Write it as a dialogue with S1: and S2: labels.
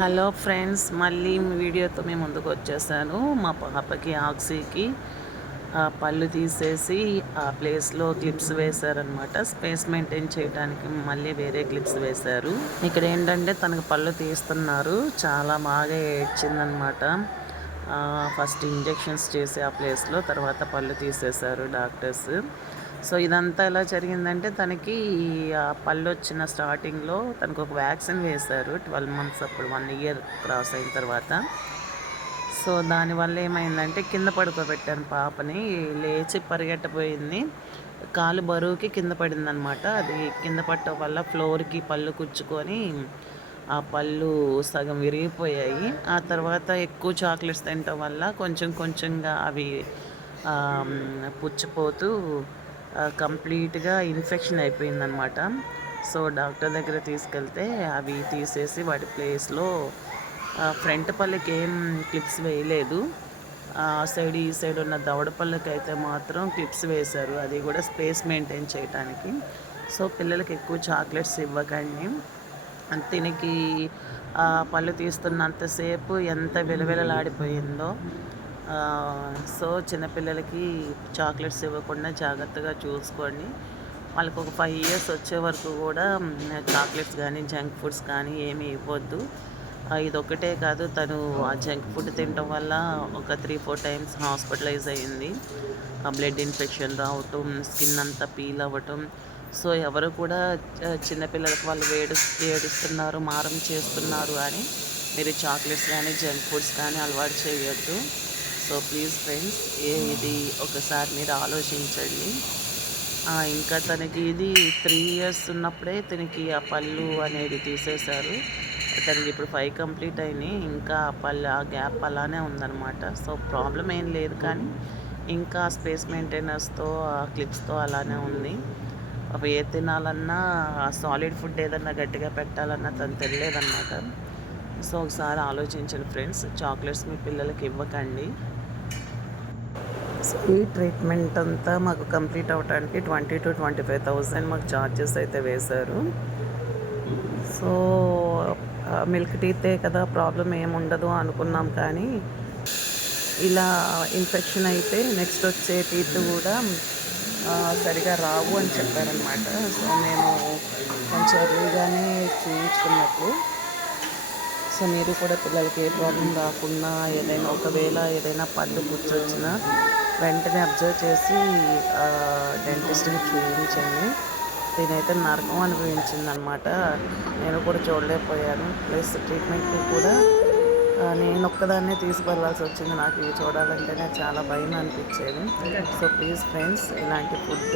S1: Hello friends మళ్ళీ వీడియోతో మేము ముందుకు వచ్చేసాను. మా పాపకి ఆక్సీకి పళ్ళు తీసేసి ఆ ప్లేస్లో క్లిప్స్ వేశారనమాట స్పేస్ మెయింటైన్ చేయడానికి మళ్ళీ వేరే క్లిప్స్ వేశారు. ఇక్కడ ఏంటంటే తనకు పళ్ళు తీస్తున్నారు. చాలా బాగా ఏడ్చిందనమాట ఫస్ట్ ఇంజెక్షన్స్ చేసి ఆ ప్లేస్లో తర్వాత పళ్ళు తీసేశారు డాక్టర్స్. సో ఇదంతా ఎలా జరిగిందంటే తనకి పళ్ళు వచ్చిన స్టార్టింగ్లో తనకు ఒక వ్యాక్సిన్ వేశారు ట్వెల్వ్ మంత్స్ అప్పుడు వన్ ఇయర్ క్రాస్ అయిన తర్వాత. సో దానివల్ల ఏమైందంటే కింద పడుకోబెట్టాను పాపని లేచి పరిగెట్టపోయింది కాలు బరువుకి కింద పడిందనమాట. అది కింద పట్టడం వల్ల ఫ్లోర్కి పళ్ళు కుచ్చుకొని ఆ పళ్ళు సగం విరిగిపోయాయి. ఆ తర్వాత ఎక్కువ చాక్లెట్స్ తినటం వల్ల కొంచెం కొంచెంగా అవి పుచ్చిపోతూ కంప్లీట్గా ఇన్ఫెక్షన్ అయిపోయిందనమాట సో డాక్టర్ దగ్గర తీసుకెళ్తే అవి తీసేసి వాటి ప్లేస్లో ఫ్రంట్ పళ్ళకి ఏం క్లిప్స్ వేయలేదు. ఆ సైడ్ ఈ సైడ్ ఉన్న దవడ పళ్ళకి అయితే మాత్రం క్లిప్స్ వేశారు. అది కూడా స్పేస్ మెయింటైన్ చేయడానికి సో పిల్లలకి ఎక్కువ చాక్లెట్స్ ఇవ్వకండి. తినికి పళ్ళు తీస్తున్నంతసేపు ఎంత విలవిలలాడిపోయిందో సో చిన్నపిల్లలకి చాక్లెట్స్ ఇవ్వకుండా జాగ్రత్తగా చూసుకోండి. వాళ్ళకి ఒక ఫైవ్ ఇయర్స్ వచ్చే వరకు కూడా చాక్లెట్స్ కానీ జంక్ ఫుడ్స్ కానీ ఏమీ ఇవ్వద్దు. ఇది కాదు తను ఆ జంక్ ఫుడ్ తినడం వల్ల ఒక త్రీ ఫోర్ టైమ్స్ హాస్పిటలైజ్ అయ్యింది. బ్లడ్ ఇన్ఫెక్షన్ రావటం స్కిన్ అంతా పీల్ అవ్వటం. సో ఎవరు కూడా చిన్నపిల్లలకు వాళ్ళు వేడు ఏడుస్తున్నారు మారం చేస్తున్నారు అని మీరు చాక్లెట్స్ కానీ జంక్ ఫుడ్స్ కానీ అలవాటు చేయొద్దు. సో ప్లీజ్ ఫ్రెండ్స్ ఇది ఒకసారి మీరు ఆలోచించండి. ఇంకా తనకి ఇది త్రీ ఇయర్స్ ఉన్నప్పుడే తనకి ఆ పళ్ళు అనేది తీసేశారు. తనకి ఇప్పుడు ఫైవ్ కంప్లీట్ అయినాయి. ఇంకా ఆ పళ్ళు ఆ గ్యాప్ అలానే ఉందన్నమాట. సో ప్రాబ్లం ఏం లేదు కానీ ఇంకా స్పేస్ మెయింటెనర్స్తో ఆ క్లిప్స్తో అలానే ఉంది. అవి ఏ తినాలన్నా సాలిడ్ ఫుడ్ ఏదన్నా గట్టిగా పెట్టాలన్నా తను తెలియదన్నమాట సో ఒకసారి ఆలోచించండి ఫ్రెండ్స్ చాక్లెట్స్ మీ పిల్లలకి ఇవ్వకండి. సో ఈ ట్రీట్మెంట్ అంతా మాకు కంప్లీట్ అవ్వడానికి twenty two twenty five thousand మాకు ఛార్జెస్ అయితే వేశారు. సో మిల్క్ టీతే కదా ప్రాబ్లం ఏముండదు అనుకున్నాం కానీ ఇలా ఇన్ఫెక్షన్ అయితే నెక్స్ట్ వచ్చే టీత్ కూడా సరిగా రావు అని చెప్పారనమాట సో నేను కొంచెం ఎర్లీగానే చూయించుకున్నప్పుడు సో మీరు కూడా పిల్లలకి ఏ ప్రాబ్లం రాకుండా ఏదైనా ఒకవేళ ఏదైనా పళ్ళు వచ్చినా వెంటనే అబ్జర్వ్ చేసి డెంటిస్ట్ని చూపించండి దీనైతే నరకం అనిపించింది అనమాట నేను కూడా చూడలేకపోయాను. ప్లస్ ట్రీట్మెంట్కి కూడా నేను ఒక్కదాన్నే తీసుకెళ్ళాల్సి వచ్చింది నాకు. ఇవి చూడాలంటేనే చాలా భయం అనిపించేది. సో ప్లీజ్ ఫ్రెండ్స్ ఇలాంటి ఫుడ్